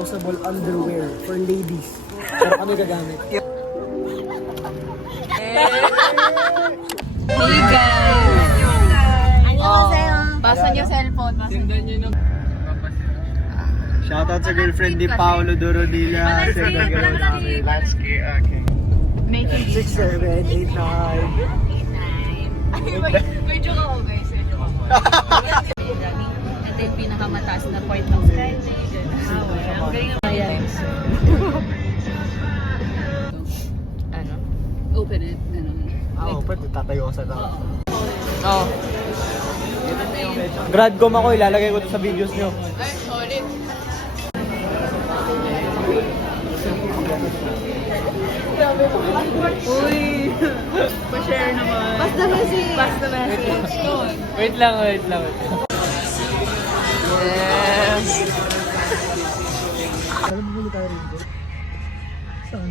disposable underwear for ladies. Pero kami gagamit. Hey guys! Annyeonghaseyo! Pasan yung cellphone. Shoutout sa girlfriend ni Paolo Dorodilla. Lansky, okay. 6, 7, 8, 9. 8, 9. May joke ako guys. Ito yung pinakamataas na point ng sky. Ang galing naman yan. Ano? Open it. Pwede tatayo ko sa tao. Oh. Gradcom ako, ilalagay ko to sa videos nyo. Ay, solid. Uy! Pa-share naman. Basta message. Basta message. Wait lang. Yes! Saan?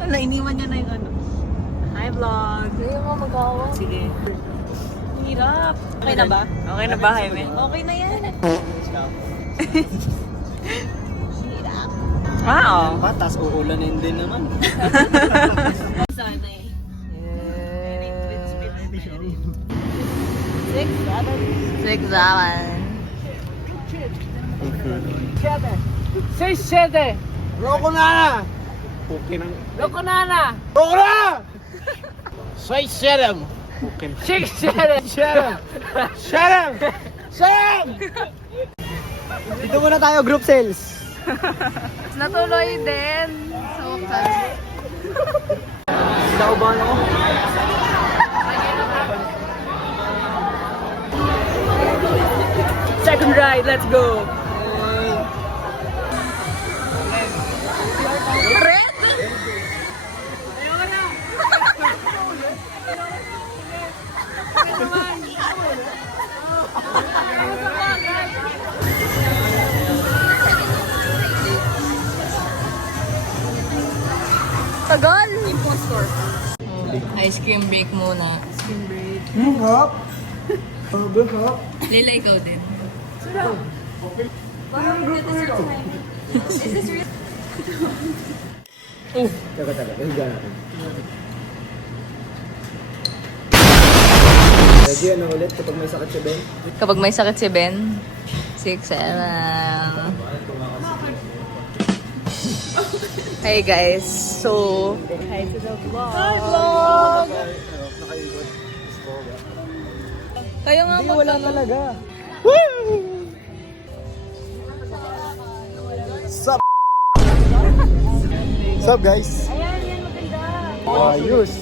Ala, iniwan niya na yung ano. Hi vlog! Hindi mo magawa. Sige. Hirap. Okay na ba? Okay na ba, Jaime? Okay na yan. Hirap. Wow! Patas, uulanin din naman. Sana eh. Six, seven. Roko na! Okay nang... Loko na! Roko na! 6, 7. 6, 7. 7. Dito muna tayo, group sales. Natuloy din. So, Naubahan ako. second ride, let's go! Red! Tagal! Impostor. Ice cream break muna. Ice cream break. Hop. Hop. Lila, ikaw din. Taga. Higa natin. Ready, ano ulit kapag may sakit si Ben? Kapag may sakit si Ben, 6, 7. Hey guys, so hi to the vlog. Hi vlog! Kayo nga Hindi, wala talaga. Sup? Sup guys? Ayan, yan maganda. Ayos.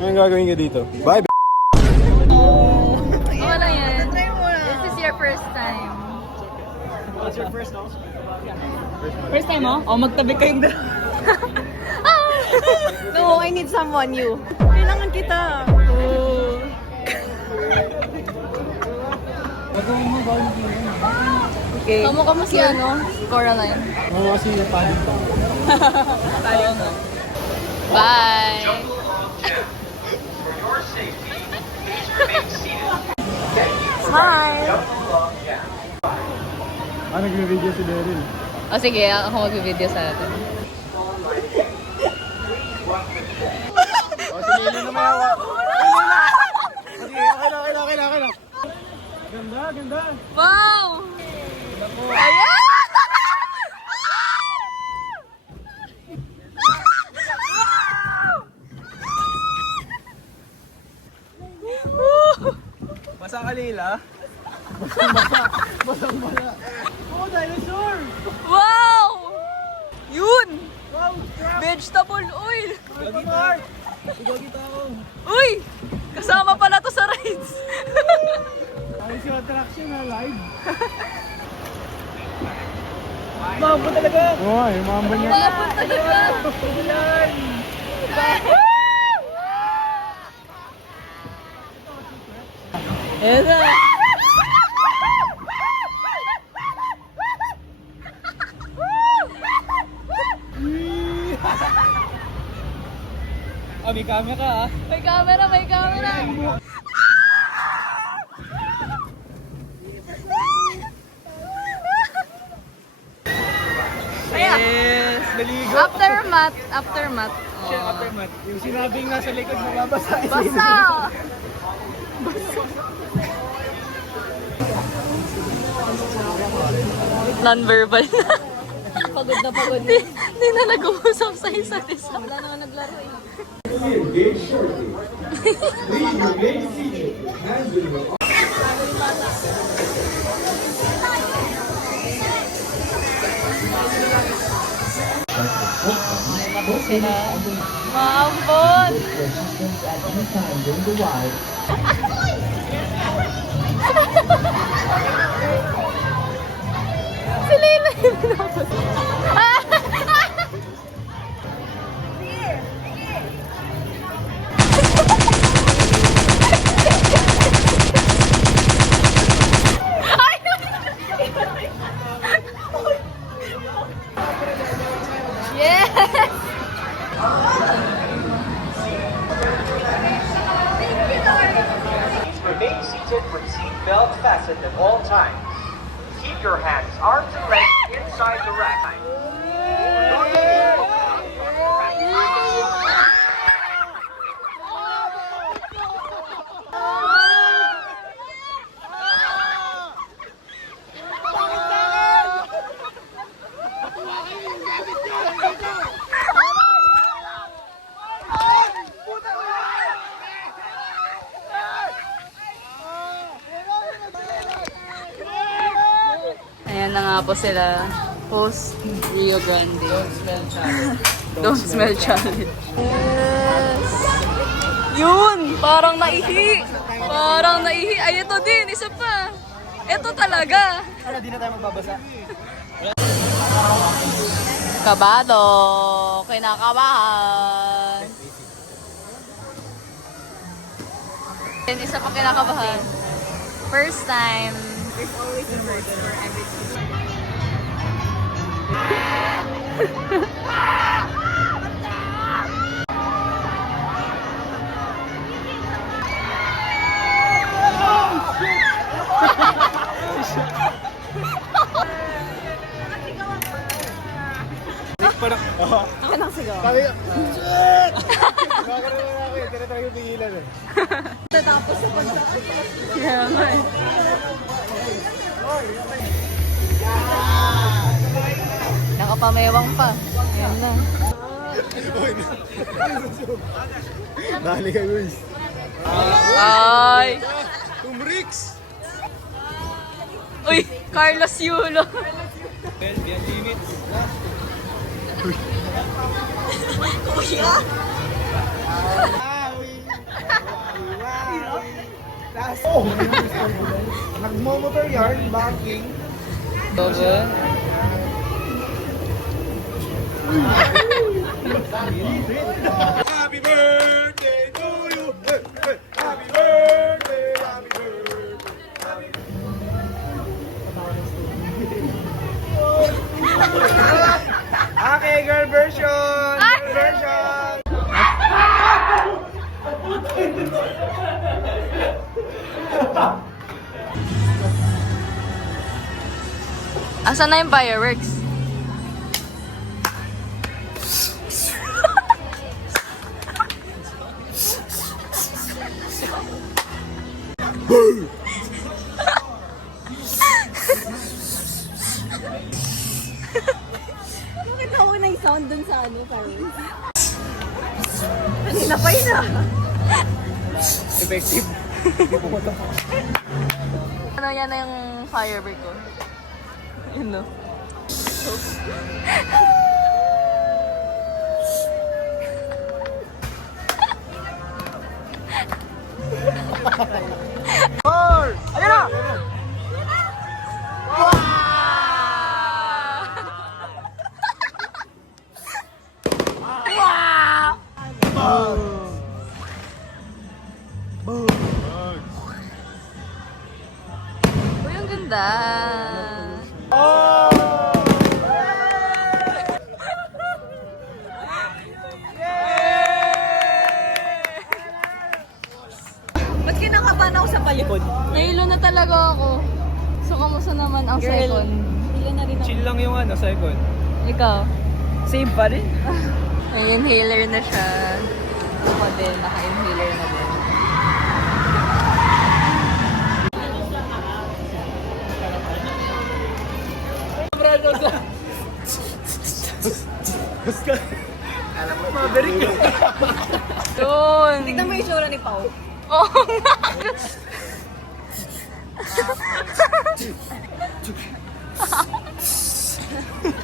Anong gagawin ka dito? Bye. Okay na yan. This is your first time. What's your first house? First time mo? Oh, magtabi kayong dalawa. No, I need someone new. Kailangan kita. Okay. Kamu si ano? Coraline. Oo, kasi panik pa. Bye! Hi! Nag-video si Daryl. O sige, ako mag-video sa atin. Si Lilo na may hawa. Sige, okay na. Ganda. Wow! Ayan! Basa ka, Lila? Basang-basa. Oh, dinosaur! Wow! Yun! Wow, Vegetable oil! Igagita ako. Uy! Kasama pala to sa rides! Ayos yung attraction na live. Mambo talaga! Oo, yung mambo niya. Bakit talaga? Ulan! Ayan na! May camera ah. May camera! Aftermath. Aftermath. Siya aftermath. Yung sinabing nasa likod mababasa. Basa! Non-verbal na. Pagod na pagod. Hindi na nag-uusap sa isa't isa. Wala na nga naglaro eh. Maambon! Si Leila yung pinapos. Yes! Remain seated with seatbelt fastened at all times. Keep your hands, arms, and legs inside the rack. Ayan na nga po sila. Post Rio Grande. Don't smell challenge. Don't smell challenge. Yes! Yun! Parang naihi! Parang naihi. Ay, ito din. Isa pa. Ito talaga. Sana di na tayo magbabasa. Kabado. Kinakabahan. And isa pa kinakabahan. First time. There's always a first for everything. Parang, Anong sigaw? sabi ko, shit! Gagano na ako eh, tinatawag yung pigilan eh. Tatapos sa pagsa. Yeah, man. Nakapamewang pa. Ayan na. Dali kayo guys. Ay! Tumrix! Uy! Carlos Yulo! Belgian limits. Kuya! Oh! Nagmo-motor yarn, banking. Dogo. Happy birthday to you! Happy birthday! Happy birthday! Okay, girl version! Girl version! Asan na yung fireworks? Bakit ako na yung sound dun sa ano, fireworks? Kanina pa yun ah. Effective. Ano yan na yung firework ko? Yun no? Ayun na! Uy, ang ganda! Ba't kinakabahan ako sa palikod? Nahilo na talaga ako. So, kamusta naman ang Girl. second? Ilan na rin ako. Chill lang yung ano, second. Ikaw? Same pa rin. May inhaler na siya. Ako din, naka-inhaler na din. Alam mo, maverick. Yun! Tignan mo yung itsura ni Pao. Oo nga!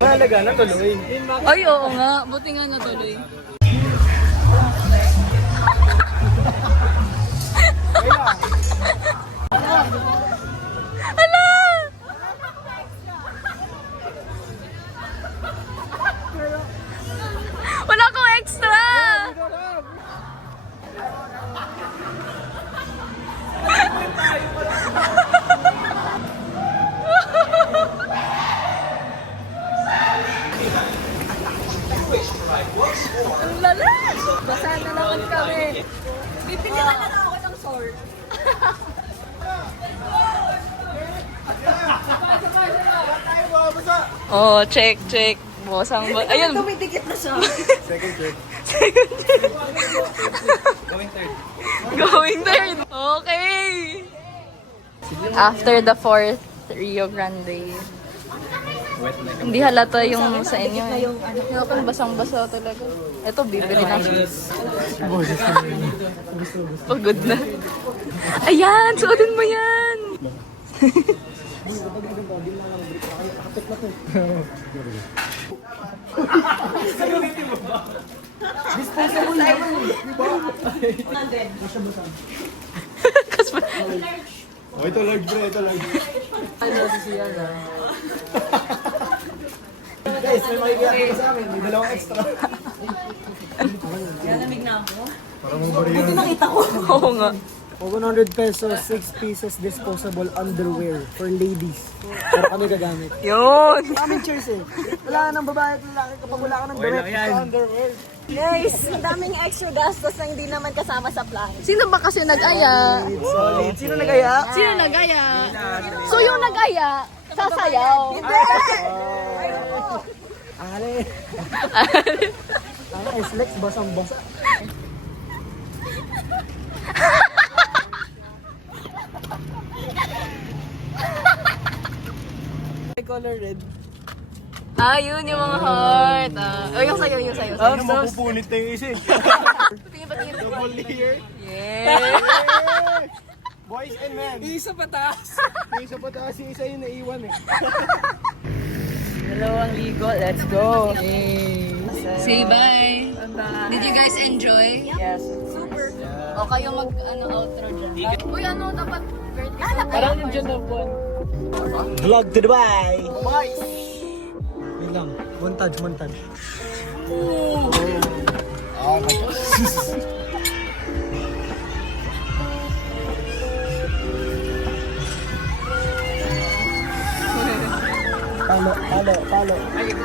Mahalaga na tuloy. Ay, oo nga. Buti nga natuloy. Hala! Wala akong extra! Ang lala! Basa na naman kami. Bibili na lang ako ng sword. Oh, check. Bosang ba? Ayun! Tumidikit na siya. Second check. Going third. Okay. After the fourth Rio Grande. Hindi halata yung sa inyo. Yung akin basang-basa talaga. Ito, bibili na siya. Pagod na. Ayan, suotin mo yan. Oh, ito large bro, ito large. Guys, may makikita sa amin. May dalawang extra. Nalamig na ako. Parang mo ba rin? Nakita ko. Oo nga. 100 pesos, 6 pieces disposable underwear for ladies. Pero kami gagamit. Yun. Daming choice eh. Wala ka ng babae at lalaki kapag wala ka ng damit sa underwear. Guys, ang daming extra gastos na hindi naman kasama sa plan. Sino ba kasi nag-aya? Solid. Sino nagaya? Sino nag-aya? So yung nag-aya, sasayaw. Ale. Ano, Flex, basang-basa. Color red. Ah, yun yung mga heart. Oh, yung sayo. Ano mapupunit na yung isa eh. Patingin. Double layer. Yeah. Boys and men. Isa pataas. Yung isa pataas, yung isa yung naiwan eh. Dalawang ligo, let's go. Say bye. Did you guys enjoy? Yes. Super. O kayo outro dyan. Uy, dapat vertical. Parang nandiyan na po. Vlog to Dubai. Wait lang. Montage. Oh my God.